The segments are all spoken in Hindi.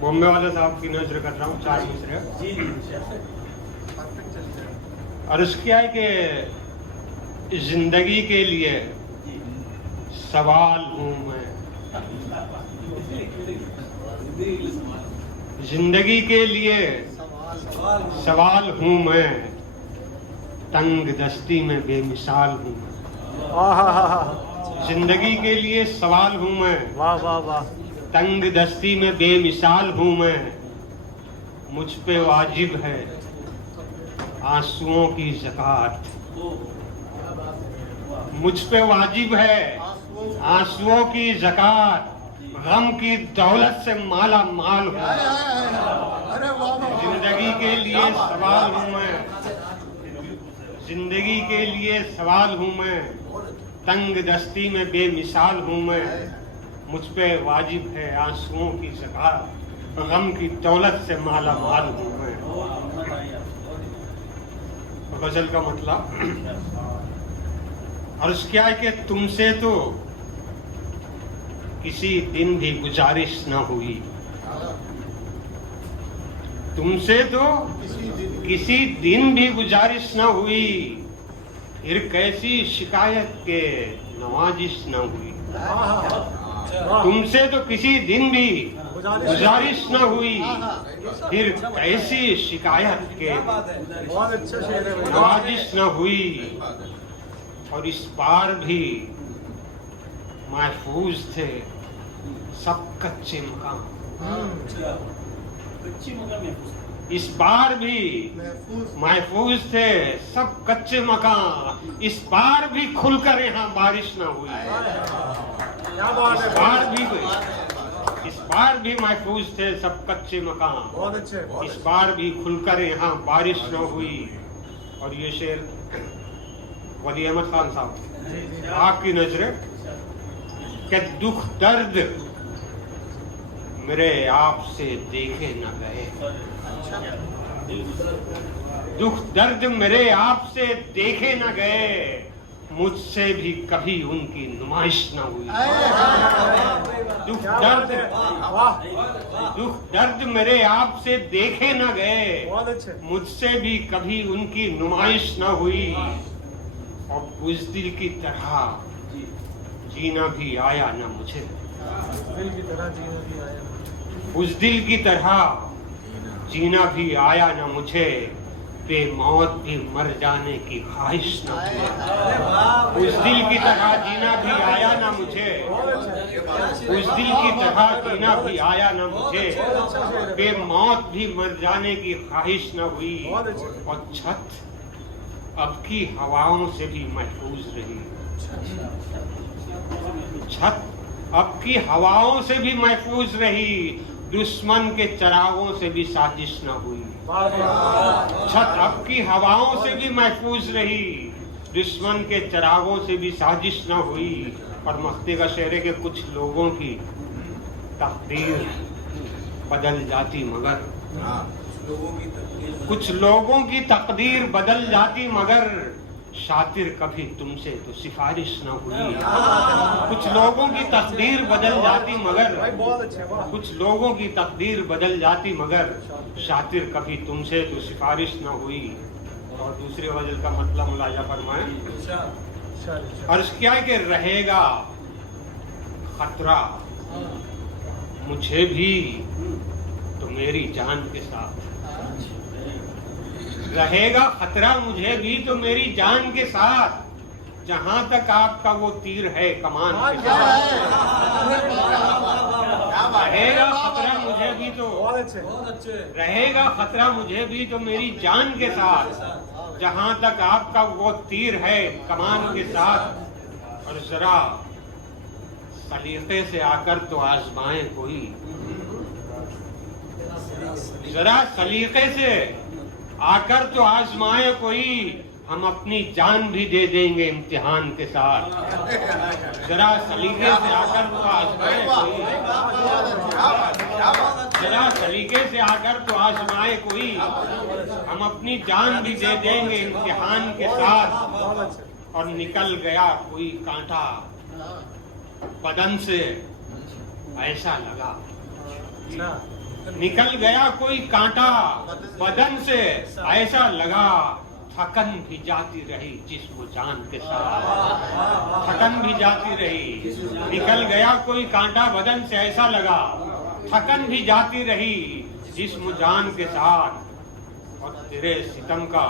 बॉम्बे वाले साहब की नजर कर रहा हूँ, 4 मिसरे। जी जी अर्ज किया है कि जिंदगी के लिए सवाल हूँ मैं, जिंदगी के लिए सवाल हूँ मैं, तंग दस्ती में बेमिसाल हूँ मैं। जिंदगी के लिए सवाल हूँ मैं, वाह वाह वाह, तंग दस्ती में बेमिसाल हूँ मैं। मुझ पे वाजिब है आंसुओं की ज़कात, मुझ पे वाजिब है आंसुओं की ज़कात। गम की दौलत से माला माल हूँ। जिंदगी के लिए सवाल हूँ मैं, जिंदगी के लिए सवाल हूँ मैं, तंग दस्ती में बेमिसाल हूँ मैं। मुझ पे वाजिब है आंसुओं की ज़कात, गम की दौलत से माला माल हूँ मैं। गजल का मतलब अर्ज क्या है कि तुमसे तो किसी दिन भी गुजारिश न हुई, तुमसे तो किसी दिन भी गुजारिश न हुई, फिर कैसी शिकायत के नवाजिश न हुई। तुमसे तो किसी दिन भी गुजारिश न हुई, फिर कैसी शिकायत के नवाजिश न हुई। और इस बार भी महफूज थे सब कच्चे मकान, इस बार भी महफूज थे सब कच्चे मकान। इस बार भी खुलकर यहाँ बारिश न हुई, इस बार भी महफूज थे सब कच्चे मकान। इस बार भी खुलकर यहाँ बारिश न हुई। और ये शेर वली अहमद खान साहब, आपकी नजरें कि दुख दर्द मेरे आपसे देखे न गए, दुख दर्द मेरे आपसे देखे न गए, मुझसे भी कभी उनकी नुमाइश न हुई। दुख दर्द मेरे आपसे देखे न गए, मुझसे भी कभी उनकी नुमाइश न हुई। और बुज़दिल की तरह जीना भी आया न मुझे, बुज़दिल की तरह जीना भी आया न मुझे, बेमौत भी मर जाने की ख्वाहिश न हुई। बुज़दिल की तरह जीना भी आया न मुझे, बुज़दिल की तरह जीना भी आया न मुझे, बेमौत भी मर जाने की ख्वाहिश न हुई। और छत अब की हवाओं से भी महफूज रही, छत अब की हवाओं से भी महफूज रही, दुश्मन के चरागों से भी साजिश न हुई। छत अब की हवाओं से भी महफूज रही, दुश्मन के चरागों से भी साजिश न हुई। और मस्ती का शेर है कि कुछ लोगों की तकदीर बदल जाती मगर, कुछ लोगों की तकदीर बदल जाती मगर, शातिर कभी तुमसे तो सिफारिश न हुई। कुछ लोगों की तकदीर बदल जाती मगर, कुछ लोगों की तकदीर बदल जाती मगर, शातिर कभी तुमसे तो सिफारिश न हुई। और दूसरे गजल का मतलब मुलाजा फरमाएं। अर्ज क्या है कि रहेगा खतरा मुझे भी तो मेरी जान के साथ, रहेगा खतरा मुझे भी तो मेरी जान के साथ, जहां तक आपका वो तीर है कमान के साथ। रहेगा खतरा मुझे भी तो, रहेगा खतरा मुझे भी तो मेरी जान के साथ, जहां तक आपका वो तीर है कमान के साथ। और जरा सलीके से आकर तो आजमाए कोई, जरा सलीके से आकर तो आजमाए कोई, हम अपनी जान भी दे देंगे इम्तिहान के साथ। जरा सलीके से आकर तो आजमाए कोई, जरा सलीके से आकर तो आजमाए कोई, हम अपनी जान भी दे देंगे इम्तिहान के साथ। और निकल गया कोई कांटा बदन से ऐसा लगा, निकल गया कोई कांटा बदन से ऐसा लगा, थकन भी जाती रही जिस्म जान के साथ। थकन भी जाती रही, निकल गया कोई कांटा बदन से ऐसा लगा, थकन भी जाती रही जिस्म जान के साथ। और तेरे सितम का,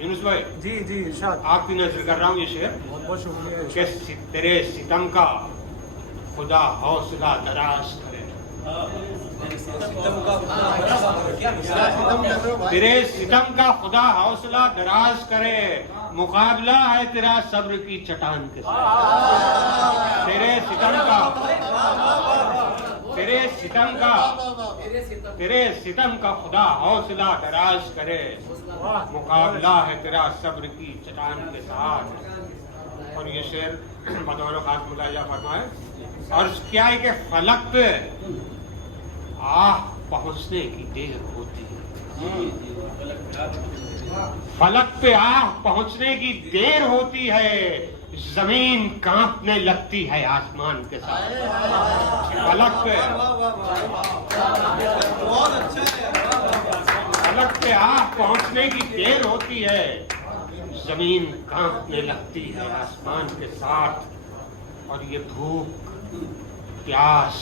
यूनुस भाई जी जी इरशाद, आपकी नजर कर रहा हूँ ये शेर, बहुत बहुत शुक्रिया। कि तेरे सितम का खुदा हौसला दराज करे। तेरे सितम का खुदा हौसला दराज करे, मुकाबला है तेरा सब्र की चट्टान के साथ। तेरे सितम का खुदा हौसला दराज करे, मुकाबला है तेरा सब्र की चट्टान के साथ। और ये शेर बतौर खास मुलाजा फरमाए, अर्ज क्या है कि फलक पे आह पहुंचने की देर होती है। फलक पे आह पहुंचने की देर होती है, जमीन कांपने लगती है आसमान के साथ। फलक पे आह पहुंचने की देर होती है, जमीन कांपने लगती है आसमान के साथ। और ये भूख प्यास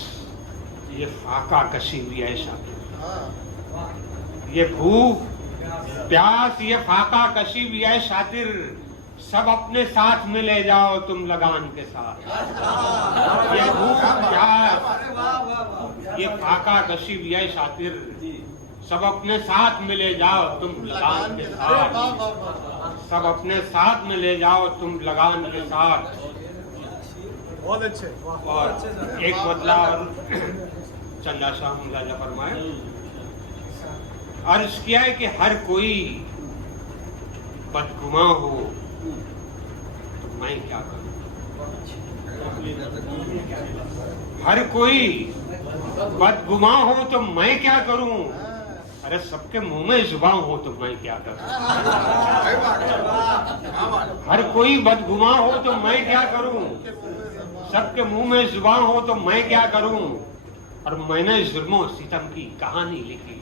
ये फाका कशी हुई ऐसा, ये भूख प्यास ये फाका कशी भी है शातिर, सब अपने साथ में ले जाओ तुम लगान के साथ। ये भूख प्यास ये फाका कशी भी है शातिर, सब अपने साथ में ले जाओ तुम लगान के साथ। सब अपने साथ में ले जाओ तुम लगान के साथ। बहुत अच्छे। और एक बदला और चंदा शाह मुलाजा फरमाए, अर्ज किया है कि हर कोई बदगुमा हो तो मैं क्या करूं। हर कोई बदगुमा हो तो मैं क्या करूं। अरे सबके मुंह में जुबान हो तो मैं क्या करूं। हर कोई बदगुमा हो तो मैं क्या करूं, सबके मुंह में जुबान हो तो मैं क्या करूं। और मैंने जुल्मों सितम की कहानी लिखी,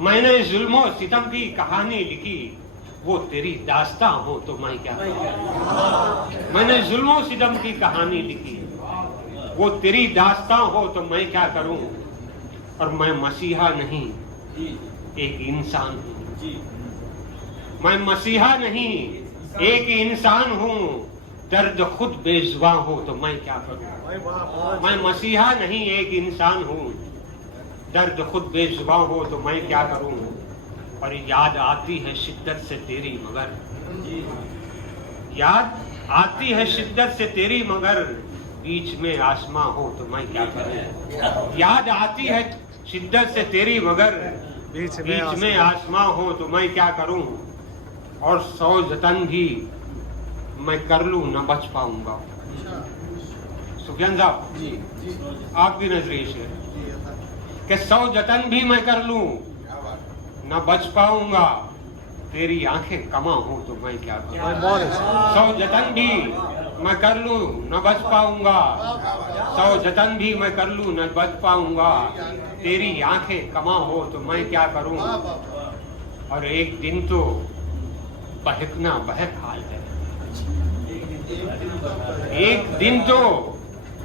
मैंने जुल्मों सितम की कहानी लिखी, वो तेरी दास्तां हो तो मैं क्या करूं। मैंने जुल्मों सितम की कहानी लिखी, वो तेरी दास्तां हो तो मैं क्या करूं। और मैं मसीहा नहीं एक इंसान हूं। मैं मसीहा नहीं एक इंसान हूं, दर्द खुद बेजुबां हो तो मैं क्या करूं। मैं मसीहा नहीं एक इंसान हूं, दर्द खुद बेजुबां हो तो मैं क्या करूं। और याद आती है शिद्दत से तेरी मगर, याद आती है शिद्दत से तेरी मगर, बीच में आसमां हो तो मैं क्या करूं। याद आती है शिद्दत से तेरी मगर, बीच में आसमां हो तो मैं क्या करूं। और 100 जतन भी मैं कर लूं न बच पाऊंगा। सुफियान साहब आपकी नजरिए से कि 100 जतन भी मैं कर लूं न बच पाऊंगा, तेरी आंखें कमा हो तो मैं क्या करूं। 100 जतन भी मैं कर लूं न बच पाऊंगा, 100 जतन भी मैं कर लूं न बच पाऊंगा, तेरी आंखें कमा हो तो मैं क्या करूं। और एक दिन तो बहकना बहरहाल है, एक दिन तो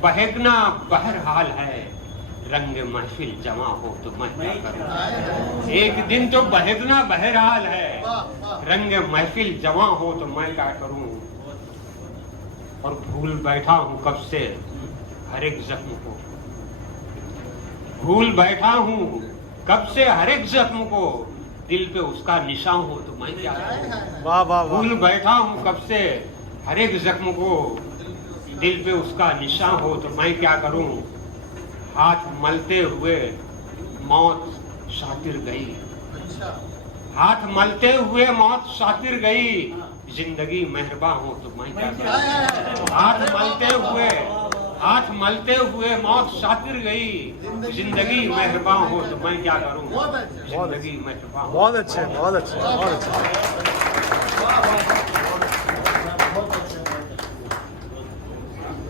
बहकना बहरहाल है, रंग महफिल जमा हो तो मैं क्या करूं। एक दिन तो बहकना बहरहाल है, रंग महफिल जमा हो तो मैं क्या करूं। और भूल बैठा हूं कब से हर एक जख्म को, भूल बैठा हूं कब से हर एक जख्म को, दिल पे उसका निशान हो तो मैं क्या करूं। वाह वाह। भूल बैठा हूं कब से हर एक जख्म को, दिल पे उसका निशान हो तो मैं क्या करूं। हाथ मलते हुए मौत शातिर गई, हाथ मलते हुए मौत शातिर गई, जिंदगी मेहरबान हो तो मैं क्या करूं। हाथ मलते हुए मौत शातिर गई, जिंदगी मेहरबान हो तो मैं क्या करूं। जिंदगी मेहरबान। बहुत अच्छे बहुत अच्छे बहुत अच्छे।